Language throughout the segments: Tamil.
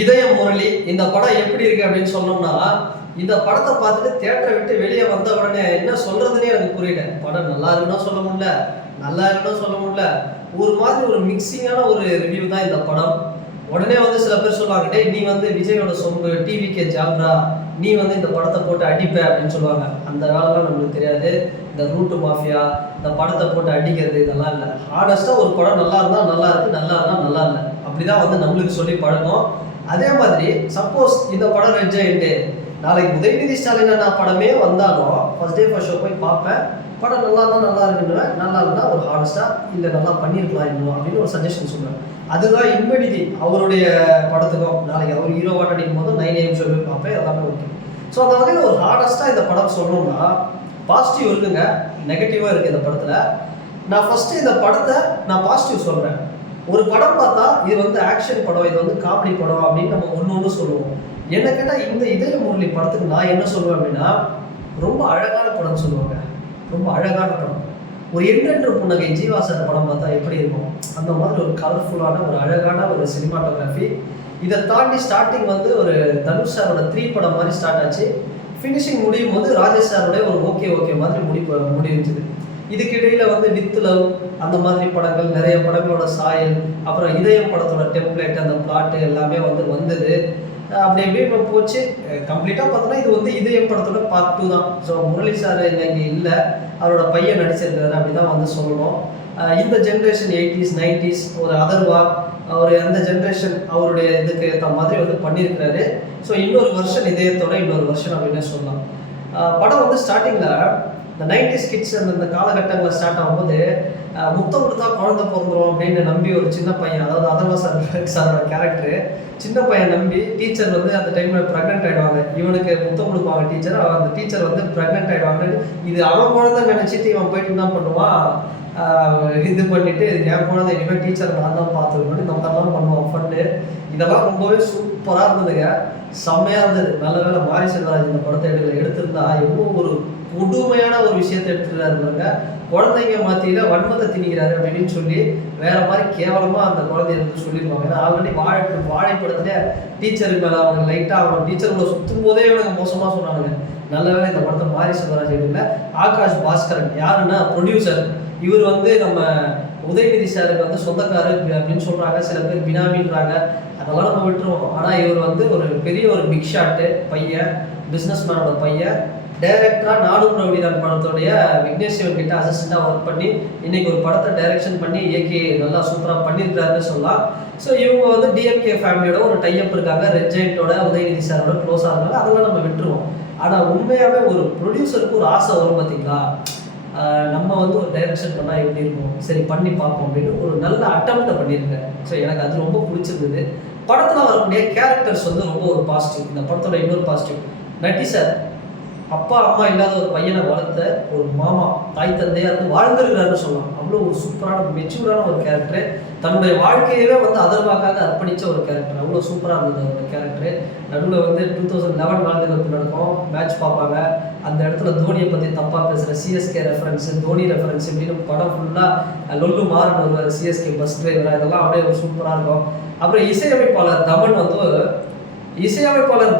இதயம் முரளி இந்த படம் எப்படி இருக்கு அப்படின்னு சொன்னோம்னா, இந்த படத்தை பார்த்துட்டு தியேட்டரை விட்டு வெளியே வந்த உடனே என்ன சொல்றதுன்னே எனக்கு புரியல. படம் நல்லா இருக்குன்னு சொல்ல முடியல, நல்லா இருக்குன்னு சொல்ல முடியல. ஒரு மாதிரி ஒரு மிக்சிங்கான ஒரு ரிவ்யூ தான் இந்த படம். உடனே வந்து சில பேர் சொல்லுவாங்க, டேய் நீ வந்து விஜயோட சொம்பு, டிவிகே ஜால்ரா, நீ வந்து இந்த படத்தை போட்டு அடிப்ப அப்படின்னு சொல்லுவாங்க. அந்த காலம்லாம் நம்மளுக்கு தெரியாது. இந்த ரூட்டு மாஃபியா, இந்த படத்தை போட்டு அடிக்கிறது இதெல்லாம் இல்லை. ஹானஸ்டா ஒரு படம் நல்லா இருந்தா நல்லா இருக்கு, நல்லா இருந்தா நல்லா இல்லை. அப்படிதான் வந்து நம்மளுக்கு சொல்லி பழக்கம். அதே மாதிரி சப்போஸ் இந்த படம் ரெட் ஜெயண்ட் நாளைக்கு உதயநிதி ஸ்டாலின் அண்ணா படமே வந்தாலும் ஃபர்ஸ்ட் டே ஃபர்ஸ்ட் ஷோ போய் பார்ப்பேன். படம் நல்லா இருந்தால் நல்லா இருக்குன்னு, நல்லா இருந்தால் ஒரு ஹானஸ்டாக இல்லை நல்லா பண்ணியிருக்கலாம் இன்னும் அப்படின்னு ஒரு சஜஷன் சொல்லுவேன். அதுதான் இன்வெடிட்டி அவருடைய படத்துக்கும். நாளைக்கு அவர் ஹீரோவாக நடிக்கும் போது 9 AM ஷோ போய் பார்ப்பேன், எல்லாமே ஓகே. ஸோ அந்த வகையில் ஒரு ஹானஸ்டாக இந்த படம் சொல்லணும்னா பாசிட்டிவ் இருக்குங்க, நெகட்டிவாக இருக்குது இந்த படத்தில். நான் ஃபஸ்ட்டு இந்த படத்தை நான் பாசிட்டிவ் சொல்கிறேன். ஒரு படம் பார்த்தா இது வந்து ஆக்ஷன் படம், இது வந்து காமெடி படம் அப்படின்னு நம்ம ஒன்று சொல்லுவோம். என்ன கேட்டால் இந்த இதய முரளி படத்துக்கு நான் என்ன சொல்லுவேன் அப்படின்னா, ரொம்ப அழகான படம் சொல்லுவாங்க. ரொம்ப அழகான படம். ஒரு எண்ணென்ற புன்னகை ஜீவா சார் படம் பார்த்தா எப்படி இருக்கும், அந்த மாதிரி ஒரு கலர்ஃபுல்லான ஒரு அழகான ஒரு சினிமாட்டோகிராஃபி. இதை தாண்டி ஸ்டார்டிங் வந்து ஒரு தனுஷ் சாரோட 3 படம் மாதிரி ஸ்டார்ட் ஆச்சு. ஃபினிஷிங் முடியும் போது ராஜேஷ் சாரோட ஒரு ஓகே மாதிரி முடிஞ்சுது. இதுக்கிடையில வந்து வித் லவ் அந்த மாதிரி படங்கள், நிறைய படங்களோட சாயல், அப்புறம் இதயம் படத்தோட டெம்ப்ளேட், அந்த பிளாட்டு எல்லாமே வந்தது. அப்படி எப்படி போச்சு. கம்ப்ளீட்டாக பார்த்தோன்னா இது வந்து இதயம் படத்தோட பார்ட் 2 தான். ஸோ முரளி சார் இன்னைக்கு இல்லை, அவரோட பையன் நடிச்சிருக்காரு அப்படி தான் வந்து சொல்லணும். இந்த ஜென்ரேஷன் 80s 90s ஒரு அதர்வா அவர் அந்த ஜென்ரேஷன் அவருடைய இதுக்கு ஏற்ற மாதிரி வந்து பண்ணியிருக்கிறாரு. ஸோ இன்னொரு வருஷன் இதயத்தோட இன்னொரு வருஷன் அப்படின்னு சொல்லலாம். படம் வந்து ஸ்டார்டிங்கில் இந்த 90s கிட்ஸ் அந்த காலகட்டங்களில் ஸ்டார்ட் ஆகும்போது முத்தம் கொடுத்தா குழந்தை பிறந்துடும் அப்படின்னு நம்பி ஒரு சின்ன பையன், அதாவது அதர்வா சாரோட கேரக்டர், சின்ன பையன் நம்பி டீச்சர் வந்து அந்த டைமில் ப்ரெக்னென்ட் ஆகிடுவாங்க. இவனுக்கு முத்தம் கொடுப்பாங்க டீச்சர், அந்த டீச்சர் வந்து ப்ரெக்னென்ட் ஆகிடுவாங்க. இது அவன் குழந்தை நினச்சிட்டு இவன் போயிட்டு என்ன பண்ணுவான், இது பண்ணிட்டு என் குழந்தை இனிமேல் டீச்சர் நான் தான் பார்த்துக்கணும் இந்த மாதிரிலாம் பண்ணுவான் ஃபண்டு. இதெல்லாம் ரொம்பவே சூப்பராக இருந்ததுங்க, செம்மையாக இருந்தது. நல்ல வேலை மாரி செல்வராஜ் இந்த படத்தை எடுத்திருந்தா எவ்வளோ ஒரு கொடுமையான ஒரு விஷயத்தை எடுத்துக்கிறாரு பாருங்க. குழந்தைங்க மத்தியில் வன்மத்தை திணிக்கிறாரு அப்படின்னு சொல்லி வேற மாதிரி கேவலமாக அந்த குழந்தைய வந்து சொல்லியிருப்பாங்க. ஏன்னா ஆல்ரெடி வாழைப்படத்துல டீச்சருக்கு மேலே அவங்க லைட்டாக அவங்க டீச்சர்களை சுற்றும் போதே இவனுக்கு மோசமாக சொன்னாங்க. நல்ல வேலை இந்த படத்தை மாரி செல்வராஜ் எடுக்கல. ஆகாஷ் பாஸ்கரன் யாருன்னா ப்ரொடியூசர். இவர் வந்து நம்ம உதயநிதி சாருக்கு வந்து சொந்தக்காரு அப்படின்னு சொல்கிறாங்க, சில பேர் பினாமின்றாங்க, அதெல்லாம் நம்ம விட்டுருவோம். ஆனால் இவர் வந்து ஒரு பெரிய ஒரு பிக் ஷாட்டு பையன், பிஸ்னஸ் மேனோட பையன். டைரக்டராக நாடும் ரவுடிதான் படத்தோடைய விக்னேஷ் சிவன் கிட்ட அசிஸ்டண்டாக ஒர்க் பண்ணி இன்னைக்கு ஒரு படத்தை டைரக்ஷன் பண்ணி இயக்கி நல்லா சூப்பராக பண்ணியிருக்காருன்னு சொல்லலாம். ஸோ இவங்க வந்து டிஎம்கே ஃபேமிலியோட ஒரு டைப் இருக்காங்க, ரெட் ஜெயண்டோட உதயநிதி சாரோட க்ளோஸாக இருக்காங்க, அதெல்லாம் நம்ம விட்டுருவோம். ஆனால் உண்மையாகவே ஒரு ப்ரொடியூசருக்கு ஒரு ஆசை வரும் பார்த்தீங்களா, நம்ம வந்து ஒரு டைரக்ஷன் பண்ணால் எப்படி இருக்கும், சரி பண்ணி பார்ப்போம் அப்படின்னு ஒரு நல்ல அட்டம்ப்டை பண்ணியிருக்கேன். ஸோ எனக்கு அது ரொம்ப பிடிச்சிருந்தது. படத்தில் வரக்கூடிய கேரக்டர்ஸ் வந்து ரொம்ப ஒரு பாசிட்டிவ். இந்த படத்தோட இன்னொரு பாசிட்டிவ், நட்டி சார் அப்பா அம்மா இல்லாத ஒரு பையனை வளர்த்த ஒரு மாமா, தாய் தந்தையாக இருந்து வாழ்ந்துருக்கிறாருன்னு சொல்லலாம். அவ்வளோ ஒரு சூப்பரான மெச்சூரான ஒரு கேரக்டர். தன்னுடைய வாழ்க்கையவே வந்து அதர்வாக்காக அர்ப்பணித்த ஒரு கேரக்டர். அவ்வளோ சூப்பராக இருந்தது அந்த கேரக்டர். நடுவில் வந்து 2011 வேர்ல்டு கப் நடக்கும், மேட்ச் பார்ப்பாங்க. அந்த இடத்துல தோனியை பற்றி தப்பாக பேசுகிற சிஎஸ்கே ரெஃபரன்ஸு, தோனி ரெஃபரன்ஸ் இப்படின்னு படம் ஃபுல்லாக லொல்லு மாறன் வருவார், சிஎஸ்கே பஸ் டிரைவராக. இதெல்லாம் அப்படியே ஒரு சூப்பராக இருக்கும். அப்புறம் இசையமைப்பாளர்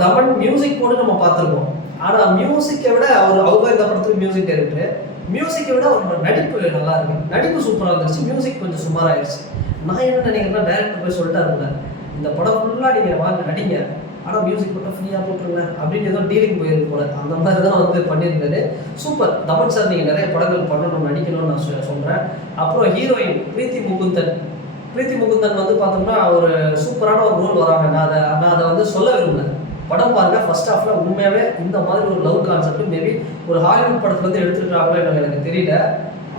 தமன் மியூசிக் போட்டு நம்ம பார்த்துருக்கோம். ஆனால் மியூசிக்கை விட அவங்க இந்த படத்துக்கு மியூசிக் டைரக்டர், மியூசிக்கை விட அவரோட நடிப்பு நல்லா இருக்கு. நடிப்பு சூப்பராக இருந்துச்சு, மியூசிக் கொஞ்சம் சுமாராகிடுச்சு. நான் என்ன நினைக்கிறேன்னா, டைரக்டர் போய் சொல்லிட்டாருல, இந்த படம் ஃபுல்லாக நீங்கள் வாங்க நடிங்க, ஆனால் மியூசிக் மட்டும் ஃப்ரீயாக போட்டுருங்க அப்படின்னு ஏதோ டீலிங் போயிருக்கு போல. அந்த மாதிரி தான் வந்து பண்ணியிருந்தாரு. சூப்பர் தமன் சார், நீங்கள் நிறைய படங்கள் பண்ணணும், நடிக்கணும்னு நான் சொல்கிறேன். அப்புறம் ஹீரோயின் பிரீத்தி முகுந்தன் வந்து பார்த்தோம்னா ஒரு சூப்பரான ஒரு ரோல் வராங்க. நான் அதை வந்து சொல்ல விரும்பல. படம் பாருங்க, ஃபர்ஸ்ட் ஹாஃப்ல உண்மையாகவே இந்த மாதிரி ஒரு லவ் கான்செப்ட் மேபி ஒரு ஹாலிவுட் படத்துல வந்து எடுத்துருக்காங்களோ எனக்கு தெரியல.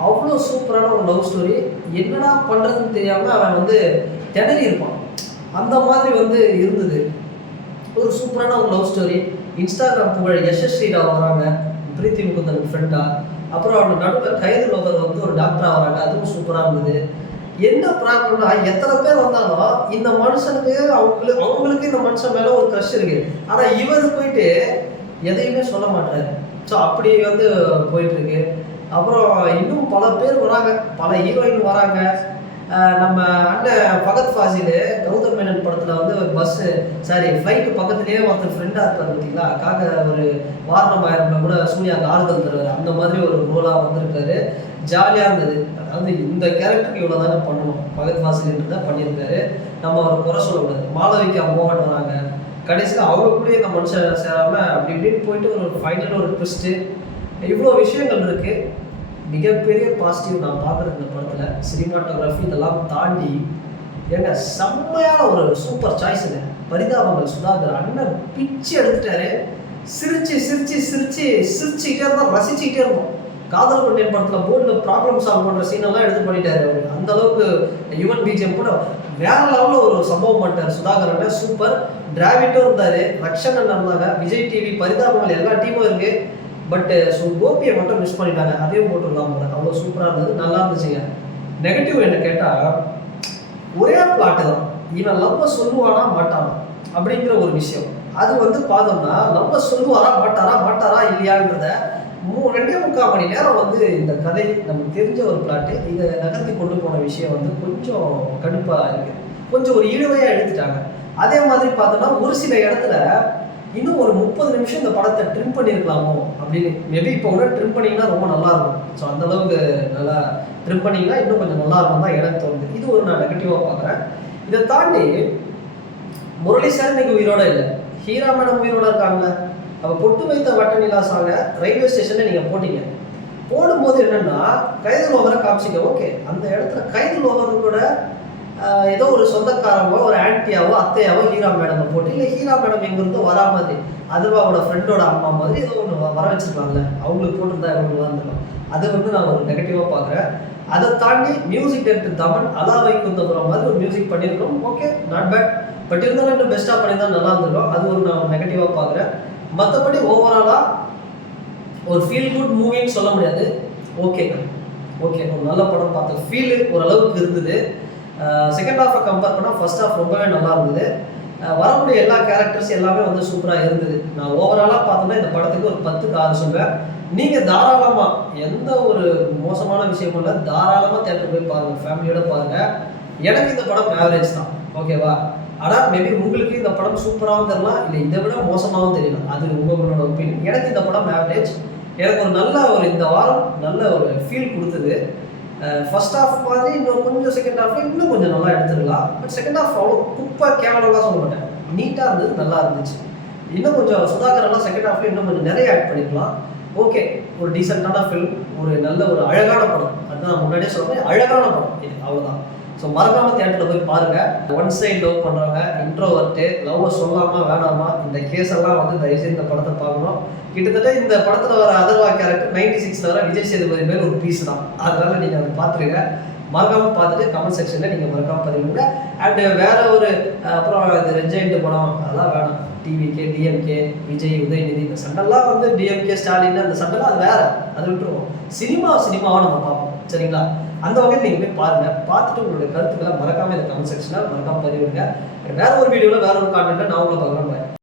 அவ்வளோ சூப்பரான ஒரு லவ் ஸ்டோரி. என்னடா பண்ணுறதுன்னு தெரியாமல் அவன் வந்து திணறி இருப்பான், அந்த மாதிரி வந்து இருந்தது. ஒரு சூப்பரான ஒரு லவ் ஸ்டோரி. இன்ஸ்டாகிராம் புகழ் யசஸ்ரீராவ் வராங்க பிரீத்தி முகுந்தனுக்கு ஃப்ரெண்டாக. அப்புறம் அவங்க நடுவில் கைது லோகர் வந்து ஒரு டாக்டராக வராங்க, அதுவும் சூப்பராக இருந்தது. என்ன ப்ராப்ளம்னா, எத்தனை பேர் வந்தாலும் இந்த மனுஷனுக்கு அவங்களுக்கு இந்த மனுஷன் மேலே ஒரு க்ரஷ் இருக்கு. ஆனால் இவர் போயிட்டு எதையுமே சொல்ல மாட்டாரு. ஸோ அப்படி வந்து போயிட்டு இருக்கு. அப்புறம் இன்னும் பல பேர் வராங்க, பல ஹீரோயின் வராங்க. நம்ம அண்ணன் ஃபகத் ஃபாசில் கௌதம் மேனன் படத்தில் வந்து ஒரு ஃப்ளைட்டு பக்கத்துலேயே ஒருத்தர் ஃப்ரெண்டாக இருப்பார் பார்த்தீங்களா, ஒரு வாரணம் ஆயிரம்ல கூட சூர்யாவுக்கு ஆறுதல் தருவார். அந்த மாதிரி ஒரு ரோலாக வந்திருக்காரு. ஜாலியாக இருந்தது. அதாவது இந்த கேரக்டருக்கு இவ்வளோ தானே பண்ணணும், ஃபகத் ஃபாசில் தான் பண்ணியிருக்காரு. நம்ம அவரை குறை சொல்லக்கூடாது. மாளவிகா மோகன் வராங்க, கடைசியில் அவங்க கூட இந்த மனுஷன் சேராமல் அப்படி இப்படின்னு போயிட்டு ஒரு ஃபைனல் ஒரு ட்விஸ்ட்டு, இவ்வளோ விஷயங்கள் இருக்குது. மிகப்பெரிய பாசிட்டிவ் நான் பார்க்குறது இந்த படத்தில் சினிமாட்டோகிராஃபி இதெல்லாம் தாண்டி ஏங்க செம்மையான ஒரு சூப்பர் சாய்ஸுங்க. பரிதாபங்கள் சுதாகர் அண்ணன் பிச்சு எடுத்துட்டாரு. சிரிச்சுக்கிட்டே இருந்தோம், ரசிச்சுக்கிட்டே இருந்தோம். காதல் கொண்டேன் படத்தில் போர்டில் ப்ராப்ளம் சால்வ் பண்ணுற சீனெல்லாம் எடுத்து பண்ணிட்டாரு அவர். அந்த அளவுக்கு யுவன் பிஜிஎம் கூட வேற லெவலில் ஒரு சம்பவம் பண்ணிட்டார் சுதாகர் அண்ணன். சூப்பர். டிராவிட்டும் இருந்தார், ரக்ஷன் அண்ணன் இருந்தாங்க, விஜய் டிவி, பரிதாபங்கள் எல்லா டீமும் இருக்குது. பட் கோபியை மட்டும் மிஸ் பண்ணிட்டாங்க. அதையும் போட்டுடலாம் போல. அவ்வளோ சூப்பராக இருந்தது, நல்லா இருந்துச்சுங்க. நெகட்டிவ் என்ன கேட்டால் ஒரே பிளாட்டு தான். இவன் லவ்வை சொல்லுவானா மாட்டானா அப்படிங்கிற ஒரு விஷயம். அது வந்து பார்த்தோம்னா லவ்வை சொல்லுவாரா மாட்டாரா இல்லையான்றத 2.25 மணி நேரம் வந்து இந்த கதை நமக்கு தெரிஞ்ச ஒரு பிளாட்டு. இதை நகர்த்தி கொண்டு போன விஷயம் வந்து கொஞ்சம் கடுப்பாக இருக்குது. கொஞ்சம் ஒரு இழுவையாக எடுத்துட்டாங்க. அதே மாதிரி பார்த்தோம்னா ஒரு சில இடத்துல இன்னும் ஒரு 30 நிமிஷம் இந்த படத்தை ட்ரிம் பண்ணியிருக்கலாமோ அப்படின்னு. மேபி இப்போ கூட ட்ரிம் பண்ணிங்கன்னா ரொம்ப நல்லாயிருக்கும். ஸோ அந்தளவுக்கு நல்லா ட்ரிம் பண்ணிங்கன்னா இன்னும் கொஞ்சம் நல்லா இருக்கும் தான் எனக்கு தோணுது. இது ஒரு நான் நெகட்டிவாக பார்க்குறேன். இதை தாண்டி முரளி சார் இன்னைக்கு உயிரோட இல்லை, ஹீரா மேடம் உயிரோட இருக்காங்க. அப்போ பொட்டு வைத்த வட்ட நிலா சாங்க ரயில்வே ஸ்டேஷனில் நீங்கள் போட்டீங்க. போடும்போது என்னென்னா கைது லோவரை காமிச்சிங்க. ஓகே, அந்த இடத்துல கைது லோவர் கூட ஏதோ ஒரு சொந்தக்காரவோ ஒரு ஆன்டியாவோ அத்தையாவோ ஹீரா மேடமை போட்டு, இல்லை ஹீரா மேடம் எங்கிருந்தோ வரா மாதிரி அதுவாவோட ஃப்ரெண்டோட அம்மா மாதிரி ஏதோ ஒன்று வர வச்சுருக்காங்கல்ல, அவங்களுக்கு போட்டுருந்தா எவ்வளோ இருந்திருக்கும். அதை வந்து நான் ஒரு நெகட்டிவாக பார்க்குறேன். அதை தாண்டி மியூசிக் டைரக்டர் தமன் அலாவை குந்தபுர மாதிரி ஒரு மியூசிக் பண்ணியிருக்கோம். Okay, not bad. பட் இருந்தாலும் இன்னும் பெஸ்ட்டாக பண்ணியிருந்தா நல்லா இருந்திருக்கும். அது ஒரு நான் நெகட்டிவாக பார்க்குறேன். மற்றபடி ஓவராலாக ஒரு ஃபீல் குட் மூவின்னு சொல்ல முடியாது. ஓகே ஒரு நல்ல படம் பார்த்த ஃபீல் ஓரளவுக்கு இருந்தது. செகண்ட் ஹாஃபை கம்பேர் பண்ணால் ஃபர்ஸ்ட் ஹாஃப் ரொம்பவே நல்லா இருந்தது. வரக்கூடிய எல்லா கேரக்டர்ஸ் எல்லாமே வந்து சூப்பராக இருந்தது. நான் ஓவராலாக பார்த்தோன்னா இந்த படத்துக்கு ஒரு 10க்கு 6 சொல்வேன். நீங்கள் தாராளமாக எந்த ஒரு மோசமான விஷயமும் இல்லை, தாராளமாக தேட்டர் போய் பாருங்கள், ஃபேமிலியோட பாருங்கள். எனக்கு இந்த படம் ஆவரேஜ் தான், ஓகேவா? ஆனால் மேபி உங்களுக்கு இந்த படம் சூப்பராகவும் தெரியலாம், இல்லை இதை விட மோசமாகவும் தெரியலாம். அது உங்களோட ஒப்பீனியன். எனக்கு இந்த படம் ஆவரேஜ். எனக்கு ஒரு நல்ல இந்த வாரம் நல்ல ஒரு ஃபீல் கொடுத்தது. ஃபர்ஸ்ட் ஹாஃப் மாதிரி இன்னும் கொஞ்சம் செகண்ட் ஹாஃப்ல இன்னும் கொஞ்சம் நல்லா எடுத்துக்கலாம். பட் செகண்ட் ஹாஃப் அவ்வளோ குப்பை கேவலமாக சொல்ல மாட்டேன், நீட்டாக இருந்தது, நல்லா இருந்துச்சு. இன்னும் கொஞ்சம் சுதாகரெல்லாம் செகண்ட் ஹாஃப்ல இன்னும் கொஞ்சம் நிறைய ஆட் பண்ணிக்கலாம். ஓகே, ஒரு டீசெண்டான ஃபில்ம், ஒரு நல்ல ஒரு அழகான படம். அதுதான் நான் முன்னாடியே சொல்கிறேன், அழகான படம் இது, அவ்வளோதான். ஸோ மறக்காமல் தியேட்டரில் போய் பாருங்கள். ஒன் சைட் லவ் பண்ணுறவங்க, இன்ட்ரோவர்ட்டு, லவ்வை சொல்லாமா வேணாமா, இந்த கேஸ் எல்லாம் வந்து தயவுசெய்து இந்த படத்தை பார்க்கணும். கிட்டத்தட்ட இந்த படத்தில் வர அதர்வா கேரக்டர் 96 வர விஜய் சேதுபதி மேல் ஒரு பீஸ் தான். அதனால நீங்கள் அதை பார்த்துருங்க. மறக்காமல் பார்த்துட்டு கமெண்ட் செக்ஷனில் நீங்கள் மறக்காமல் பதிவுங்க. அண்டு வேற ஒரு அப்புறம் இது ரெஜெண்ட் படம் அதெல்லாம் வேணாம். டிவிகே, டிஎம்கே, விஜய், உதயநிதி, இந்த சண்டெல்லாம் வந்து டிஎம்கே, ஸ்டாலின், அந்த சண்டெல்லாம் அது வேற, அது விட்டுருவோம். சினிமாவை நம்ம பார்ப்போம், சரிங்களா? அந்த வகையில் நீங்கள் போய் பாருங்கள். பார்த்துட்டு உங்களுடைய கருத்துக்களை மறக்காமல் இந்த கமெண்ட் செக்ஷனில் மறக்காமல் பதிவுங்க. வேற ஒரு வீடியோவில் வேற ஒரு கான்டென்ட்டில் நான் உங்களை பார்க்குறேன்.